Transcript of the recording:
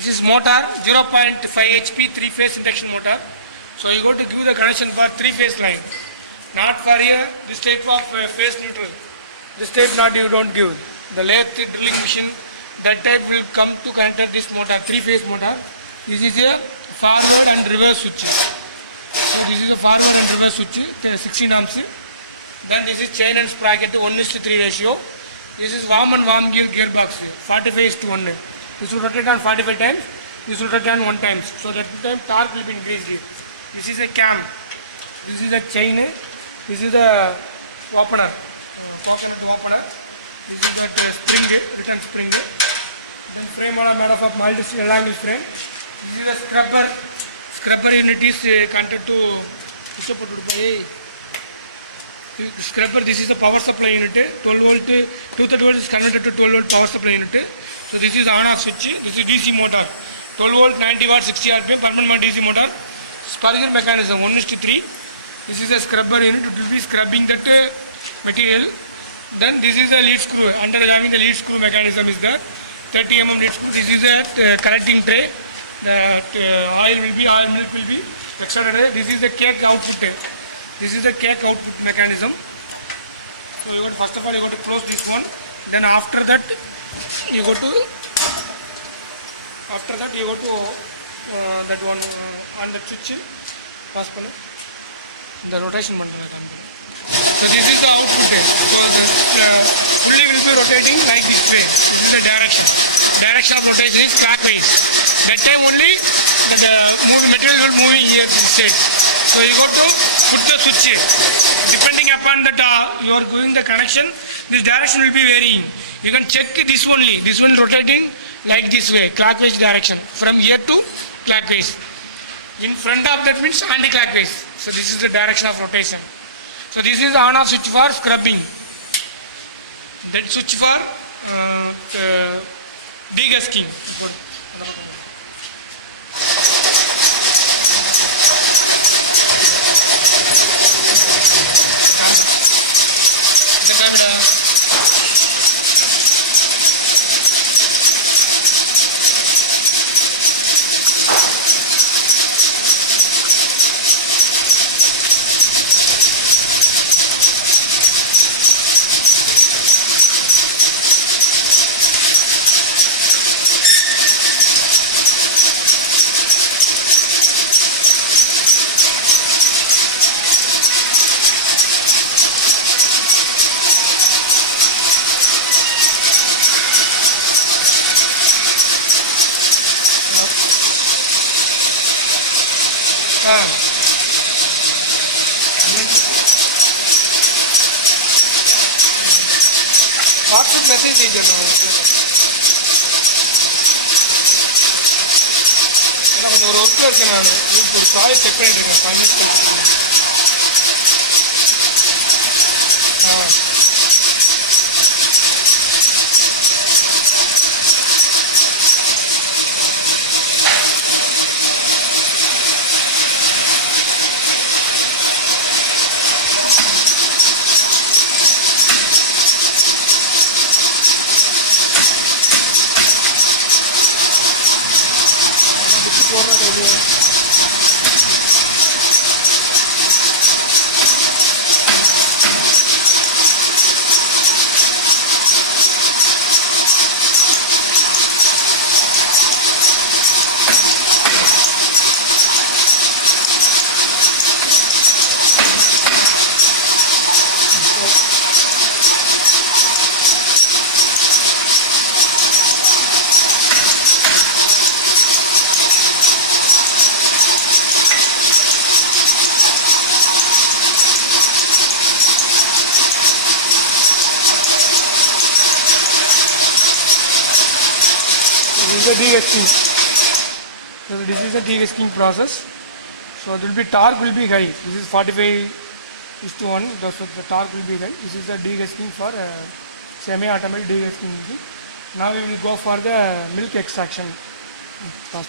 This is motor 0.5 HP 3-phase induction motor. So you got to give the connection for 3-phase line, not for here this type of phase neutral. This type not you don't give. The lathe drilling machine, that type will come to connect this motor, 3-phase motor. This is a forward and reverse switch. So this is a forward and reverse switch, 16 amps. Then this is chain and sprocket 1:3 ratio. This is warm and warm gearbox, 45:1. This will rotate on 45 times. This will rotate on 1 time. So that time torque will be increased here. This is a cam. This is a chain. This is the opener. Coconut opener. This is the spring, return spring. Then frame are made of mild steel alloy frame. This is a scrubber. Scrubber unit is connected to scrubber. This is the power supply unit. 12 volt, 230 volt is converted to 12 volt power supply unit. So this is on off switch. This is DC motor. 12 volt, 90 watt, 60 rpm, permanent DC motor. Spurger mechanism 1:3. This is a scrubber unit. It will be scrubbing that material. Then this is the lead screw. Under having the lead screw mechanism is there. 30 mm lead screw. This is a collecting tray. The oil milk will be extracted. This is the cake output. This is the cake output mechanism. So you got, first of all you got to close this one. Then after that you go to that one on the switch. The rotation button. So this is the output. So fully will be rotating like this way. This is the direction. Direction of rotation is clockwise. That time only the material will move here instead. So you got to put the switch. Depending upon that you are going the connection, this direction will be varying. You can check this only. This one rotating like this way, clockwise direction from here to clockwise. In front of that means anti-clockwise. So this is the direction of rotation. So this is on-off switch for scrubbing. That switch for dehusking. Parts पैसे नहीं देता हूँ। ना उन्होंने रोज़ का करना है, कुछ सारे सेपरेट है, finance This is the dehusking. So this is the dehusking process. So there will be torque will be high. This is 45:1. So the torque will be high. This is the dehusking for semi-automatic dehusking. Now we will go for the milk extraction. Pass